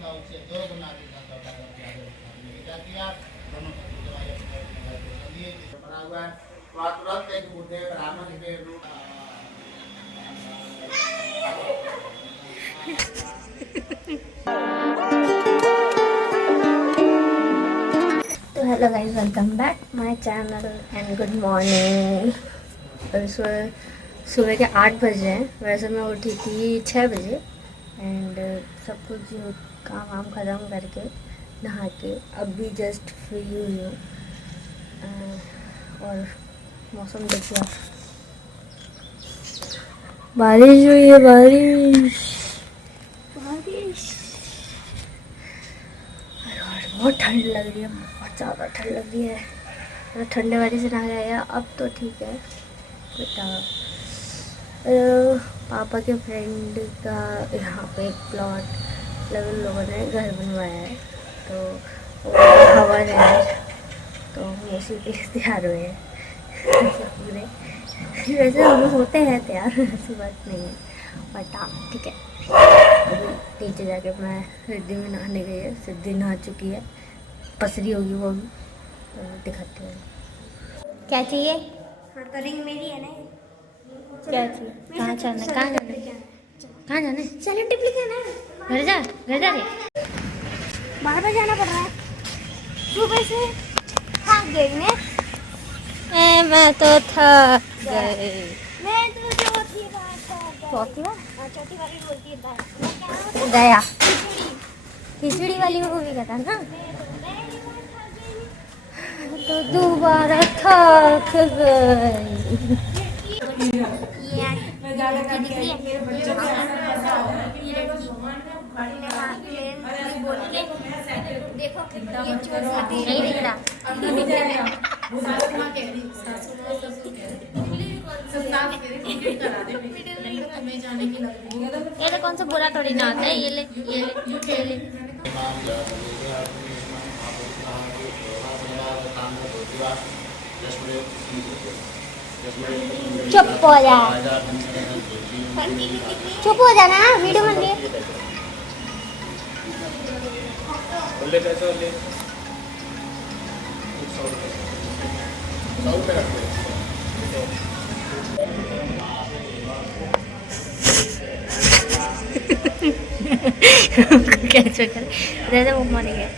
था उससे 2 गुना अधिक किया। दोनों बना हुआ है। तो तुरंत एक बुद्धे ब्राह्मण के रूप तो hello guys, welcome back my channel and good morning. और सुबह के 8 बजे हैं। वैसे मैं उठी थी 6 बजे एंड सब कुछ काम वाम ख़त्म करके नहा के अभी जस्ट फ्री हुई हूँ। और मौसम देखिए, बारिश हुई है, बारिश बारिश। बहुत ठंड लग रही है, बहुत ज़्यादा ठंड लग रही है। तो ठंडे वाली से नहा गया, अब तो ठीक है। बेटा पापा के फ्रेंड का यहाँ पे एक प्लॉट उन लोगों ने घर बनवाया है, तो वो हवन है, तो हम उसी के लिए तैयार हुए हैं पूरे। वैसे हम होते हैं तैयार, ऐसी बात नहीं है, बट हाँ ठीक है। अभी नीचे जाके मैं सिद्धि में नहाने गई है, सिद्धि नहा चुकी है, पसरी होगी वो भी, तो दिखाते हैं। क्या चाहिए? हाँ तो रिंग मेरी है ना। क्या चाहिए? कहाँ जाना है? कहाँ जाना है? कहाँ जाना है? चलो टिप लिखा ना। घर जा रे। बार बार जाना पड़ रहा है, सुबह से थक गई ने। मैं तो थक गई। मैं तो चौथी बार चौथी बार? चौथी बार ही बोलती है दया खिचड़ी वाली मूवी का था ना, तो दोबारा थक गई। देखो ये चोर नहीं दिख रहा। ये ले, कौन सा बुरा थोड़ी ना आता है। ये ले ये ले। चुप हो जा, चुप हो जाना, वीडियो बन रही है। कैसे कर दे वो मॉर्निंग है।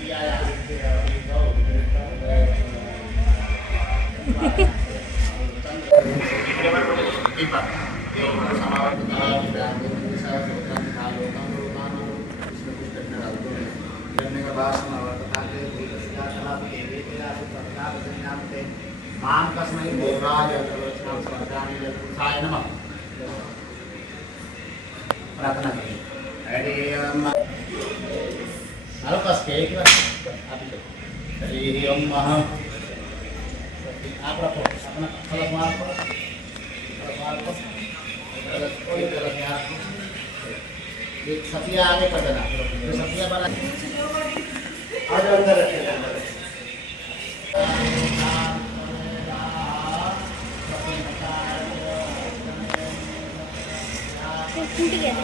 प्रार्थना करिए। हलो कस के एक बार हरि ओम महा आप रखो अपना फलक मार पर एक सतिया आगे कर देना, जो सतिया बना आज अंदर रखिए। टूट गया।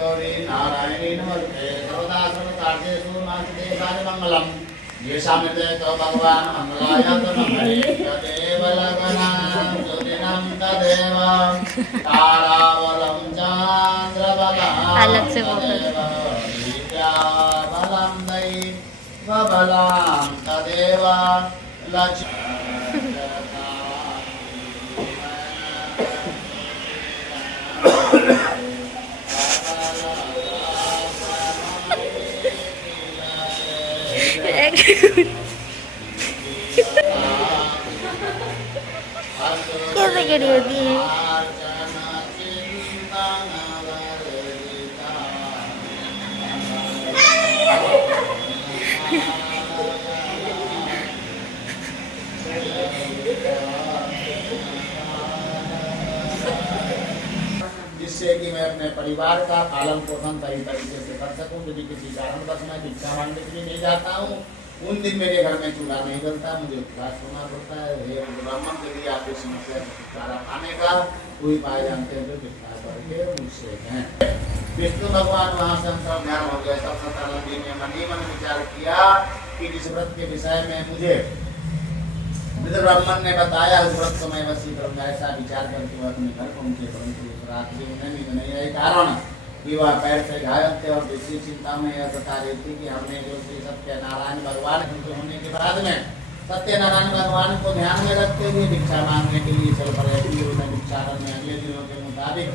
गौरी नारायणी नमस्ते सर्वदा सर्वकार्येषु नास्ते मंगलम ये सामने तो भगवान मंगलाय तनमरे तदेव लगनां ज्योतिनं तदेव ताराबलं चन्द्रबलं अलग से विद्याबलं दैवबलं तदेव कैसे करी होती है? जिससे कि मैं अपने परिवार का पालन पोषण सही तरीके से कर सकूं। यदि किसी कारणवश मैं भिक्षा मांगने के लिए नहीं जाता हूँ, उन दिन मेरे घर में चूल्हा नहीं जलता, मुझे उपवास होना पड़ता है। हे ब्राह्मण, यदि आपकी समस्या से छुटकारा पाने का कोई उपाय जानते हैं तो भिक्षा करके मुझसे हैं। विष्णु भगवान वहाँ से अंतर ध्यान हो गया। तब सतानंद जी ने मन ही मन विचार किया कि जिस व्रत के विषय में मुझे ब्राह्मण ने बताया, उस व्रत को मैं वसी करूंगा। ऐसा विचार करके वह अपने घर पहुंचे, परंतु उस रात्रि उन्हें नींद नहीं आई। कारण कि वह पैर से घायल थे और दूसरी चिंता में यह बता रही थी कि हमने जो श्री सत्यनारायण भगवान हिंदू होने के बाद में सत्यनारायण भगवान को ध्यान में रखते हुए भिक्षा मांगने के लिए चल पड़े। भिक्षाटन में अगले दिनों के मुताबिक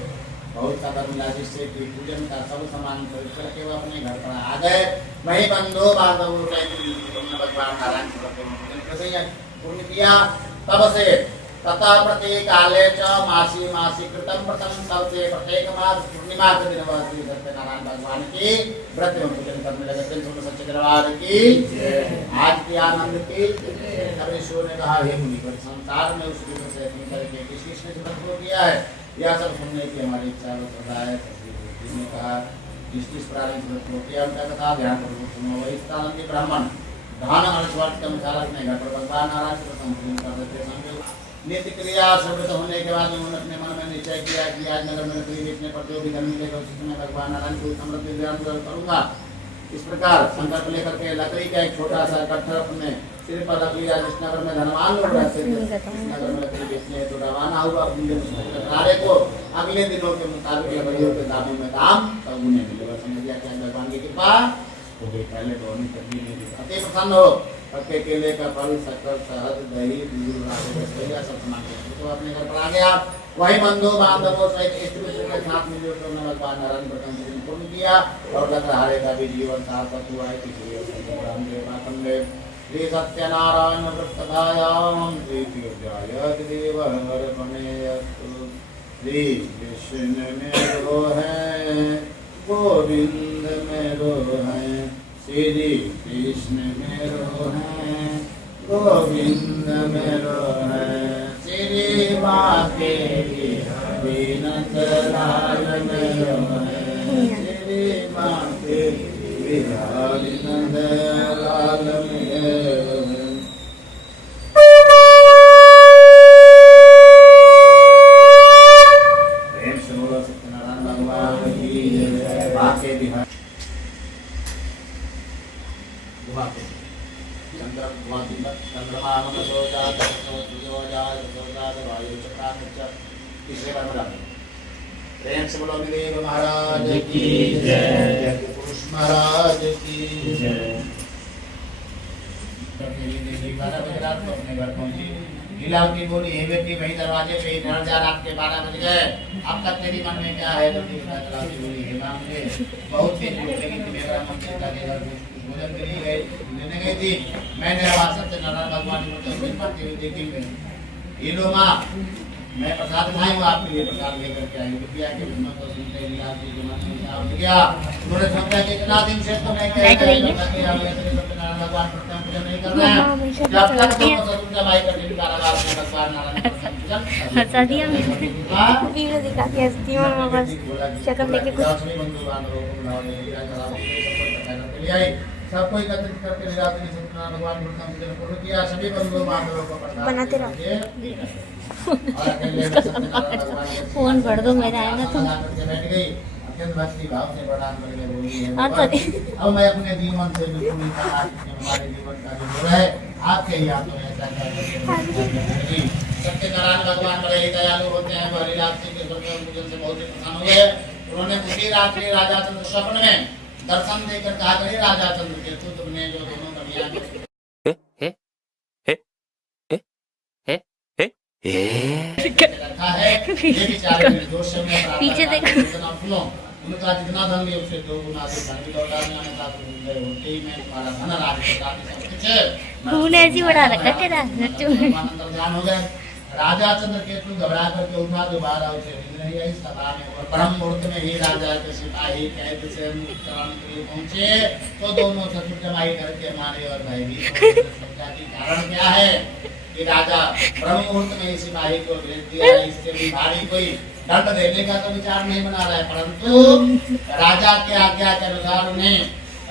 बहुत कदम मिला, जिससे कि पूजन का सब सामान खरीद करके वो अपने घर पर आ गए। वही बंधु बांधव भगवान नारायण पूर्ण किया। तब से तथा प्रत्येक काले च मासी मासी कृतम प्रथम तब से प्रत्येक मास पूर्णिमा के दिन श्री सत्यनारायण भगवान की व्रत में पूजन करने लगे। सच्चे दरबार की आज की आनंद की। अब ईश्वर ने कहा, हे मुनि, संसार में उस विषय से अपनी करके किस किसने व्रत को किया है, यह सब सुनने की हमारी इच्छा है। ने कहा किस किस प्राणी व्रत को किया, उनका कथा ध्यान पूर्वक सुनो। वही स्थान ब्राह्मण धान अनुस्वार्थ के अनुसार अपने घर पर भगवान नारायण से संपूर्ण कर देते हैं। नित्य क्रिया सर्वत होने के बाद उन्होंने अपने मन में निश्चय किया कि आज नगर में लकड़ी बेचने पर जो भी धन मिलेगा उसी समय भगवान नारायण को समृद्धि ग्रहण करूंगा। इस प्रकार संकल्प लेकर के लकड़ी का एक छोटा सा गट्ठर अपने सिर पर रख लिया। जिस नगर में धनवान लोग रहते थे, उस नगर में लकड़ी बेचने तो रवाना हुआ। गट्ठारे को अगले दिनों के मुताबिक लकड़ियों के दामों में दाम तब उन्हें मिलेगा। समझ गया क्या भगवान की कृपा हो गई। पहले दोनों कभी नहीं दिखा, अति प्रसन्न हो। पक्के केले का फल, शक्कर, शहद, दही, दूध, सब सामान तो अपने घर पर आ गया। वही बंधु बांधवों सहित इष्ट मित्र के साथ मिलकर तो भगवान नारायण प्रथम दिन पूर्ण किया और लकड़हारे का भी जीवन सार्थक हुआ है। श्री सत्यनारायण व्रतधायाम श्री तीर्थाय देवर्पणेयस्तु। श्री कृष्ण मेरो है, गोविंद मेरो है, श्री कृष्ण मेरो है, गोविंद मेरो है, श्री बाके विनत लाल मेरो है, श्री बाके विनत लाल मेरो है। प्रेम से बोलो सत्यनारायण भगवान की जय। बाके बिहार प्रेम से बोलो विवेक महाराज की जय, पुरुष महाराज की जय। अपने घर पहुंची। लीलावती बोली, हे बेटी, वही दरवाजे पे ही ठहर जा, रात के 12 बज गए, अब तक तेरी मन में क्या है? लीलावती बोली, हे मां, मुझे बहुत तेज भूख लगी थी, मेरा मंदिर का भोजन के लिए लेने गई थी। मैंने आवासन से नारायण भगवान को देखी ये लो माँ, मैं प्रसाद खाई हूँ, आपके लिए प्रसाद लेकर के आई। रुपया के तो सुनते ही लीलावती के मन में क्या उठ गया। उन्होंने सोचा कि इतना दिन से तो मैं सत्यनारायण भगवान प्रथम पूजन नहीं कर रहे हैं, जब तक तो ससुर भाई का दिन कारागार में भगवान नारायण पूजन हंसा दिया वीडियो दिखाती हंसती हूँ मैं बस शक्ल लेके कुछ सबको एकत्रित करके लीलावती सत्यनारायण भगवान प्रथम पूजन पूर्ण किया। सभी बंधु बांधवों को बनाते रहो। और अकेले में सत्यनारायण भगवान फोन भर दो मेरा है ना तुम। बैठ गई, अत्यंत भक्ति भाव से प्रणाम करके बोली, अब मैं अपने जीवन से बिल्कुल नहीं चाहता कि हमारे जीवन का जो हो रहा है आपके ही हाथों में करके। सत्यनारायण भगवान बड़े ही दयालु होते हैं। वह लीलावती के पूजन से बहुत ही प्रसन्न हुए। उन्होंने उसी रात्रि राजा चंद्र स्वप्न में दर्शन देकर कहा, राजा चंद्र के तुमने जो दोनों कन्या रखा है। ये बेचारे निर्दोष है, मैं प्रार्थना पीछे देखो। करता हूं, जितना सुनो, उनका जितना धन लिया उससे 2 गुना से धन भी लौटाने आने का होते ही मैं तुम्हारा धन राज लौटाने सब कुछ है। खून ऐसी बढ़ा रखा तेरा सच में। ध्यान हो गए। राजा चंद्रकेतु घबरा करके उठा, दोबारा उसे नींद नहीं आई। सभा में और ब्रह्म मुहूर्त में ही राजा के सिपाही कैद से मुक्त कराने के लिए पहुंचे तो दोनों ससुर जमाई करके मारे और भयभीत हो गए। समझा कि कारण क्या है कि राजा ब्रह्म मुहूर्त में ही सिपाही को भेज दिया है, इससे भी भारी कोई दंड देने का तो विचार नहीं बना रहा है, परंतु राजा के आज्ञा के अनुसार उन्हें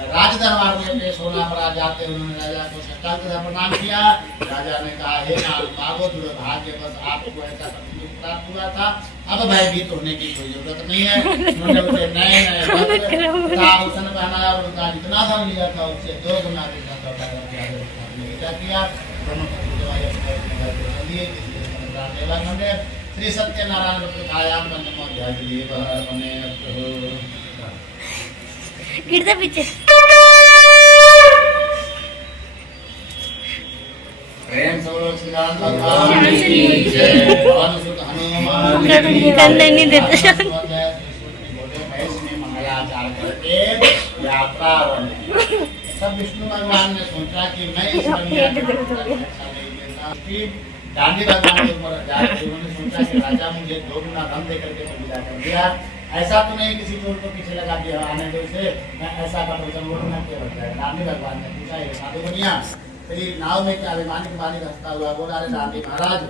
राज दरबार में पेश होना पड़ा। जाते उन्होंने राजा को सत्ता के साथ प्रणाम किया। राजा ने कहा, हे नाथ मागो, दुर्भाग्य बस आपको ऐसा प्रतिनिधि प्राप्त हुआ था, अब भयभीत होने की कोई जरूरत नहीं है। उन्होंने उसे नए आभूषण पहनाया और उनका जितना धन लिया था उससे 2 गुना किया। दोनों श्री सत्यनारायण व्रतायाम गिरता पीछे। प्रेम सौरभ श्री राम भगवान की जय। पवन सुत हनुमान करने नहीं देते। मंगलाचार करके यात्रा बने। सब विष्णु भगवान ने सोचा कि मैं इस गांधी भगवान के ऊपर जाकर उन्होंने सोचा कि राजा मुझे 2 गुना धन देकर के विदा कर दिया। ऐसा तो नहीं किसी चोर को पीछे लगा दिया आने दो उसे, मैं ऐसा का प्रवचन बोलूंगा क्या होता है। गांधी भगवान ने पूछा, ये साधु बनिया तेरी नाव में क्या अभिमानी के बानी हंसता हुआ बोला, अरे गांधी महाराज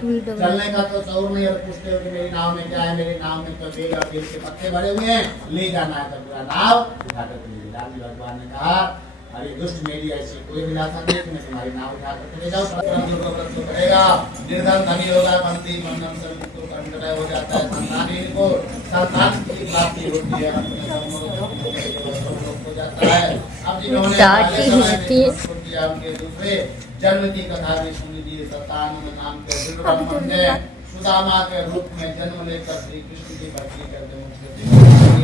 चलने का तो शौर नहीं और पूछते हो कि मेरी नाव में क्या है। मेरी नाव में तो बेल और बेल के पत्ते भरे हुए हैं, ले जाना है तो पूरा नाव उठाकर के ले। गांधी भगवान ने कहा, अरे दुष्ट मेरी ऐसी कोई विलासा नहीं कि मैं तुम्हारी नाव उठा कर ले जाऊं। व्रत करेगा, निर्धन धनी होगा, मंत्री मंडन सब तो कंटक हो जाता है, संतान को संतान की प्राप्ति होती है, हो जाता है। अब जिन्होंने उनके दूसरे जन्म की कथा भी सुनी दी। सतानंद नाम के ब्रह्म ने सुदामा के रूप में जन्म लेकर श्री कृष्ण की भक्ति करते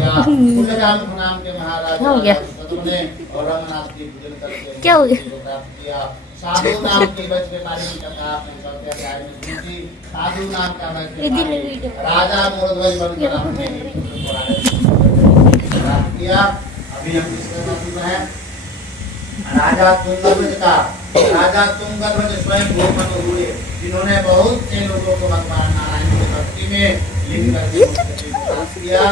नाम के महाराज ने और रंगनाथ की पूजन करके क्या हो गया? प्राप्त किया। साधु नाम की वज्रपाली की कथा आपने चौथे अध्याय में सुनी थी। साधु नाम का वज्रपाली राजा मूलध्वज बनकर अपने प्राप्त किया। अभी हम किसका सुन रहे हैं? राजा तुंगध्वज का। राजा तुंगध्वज स्वयं गोपन हुए, जिन्होंने बहुत से लोगों को भगवान नारायण की भक्ति में लीन करके प्राप्त किया।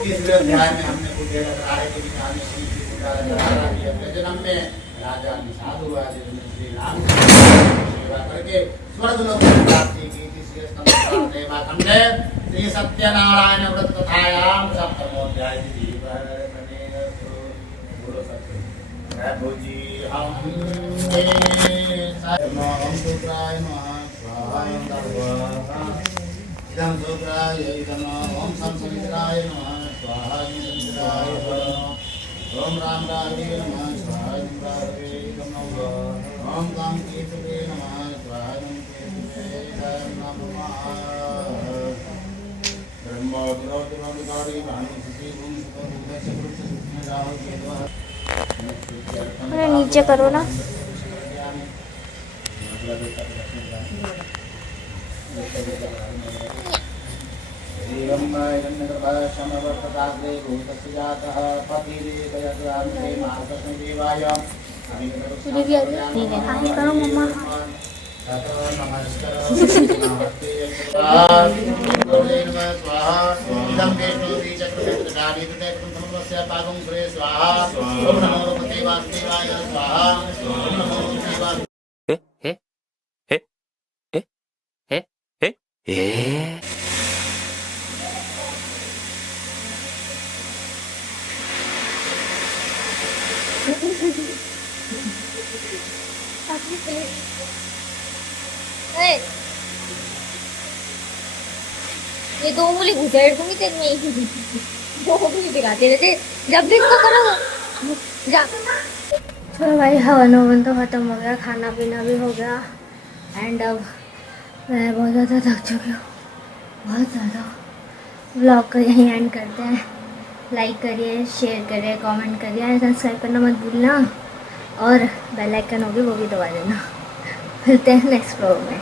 तीसरे अध्याय में हमने बुद्धे रखरारे के विचार में सुनी थी। अगले जन्म में राजा निषाद हुआ, जिन्होंने श्री राम की सेवा करके स्वर्ग लोक की प्राप्ति की थी। श्री सत्यनारायण व्रत कथायाम सप्तमोध्याय प्रभु जी हम शुक्राय नमः इदं शुक्राय इदं ओम संसमित्राय नमः स्वाहा ओम राम राजे नमः स्वाहा इदं ओम काम केतवे नमः स्वाहा केतवे नमः ब्रह्म विरोधि भानु सुखी गुण सुख सुख राहु केतवा नीचे करो ना। करो मम्मा। ये 2 उंगली घुसेड़ दूंगी तेरे में। 2 उंगली दिखाते रहते जब भी इसको करो जा। चलो भाई, हवन ववन तो ख़त्म हो गया, खाना पीना भी हो गया। एंड अब मैं बहुत ज़्यादा थक चुकी हूँ, बहुत ज़्यादा। व्लॉग को यहीं एंड करते हैं। लाइक करिए, शेयर करिए, कमेंट करिए, सब्सक्राइब करना मत भूलना और बेल आइकन होगी वो भी दबा देना। मिलते हैं नेक्स्ट व्लॉग में।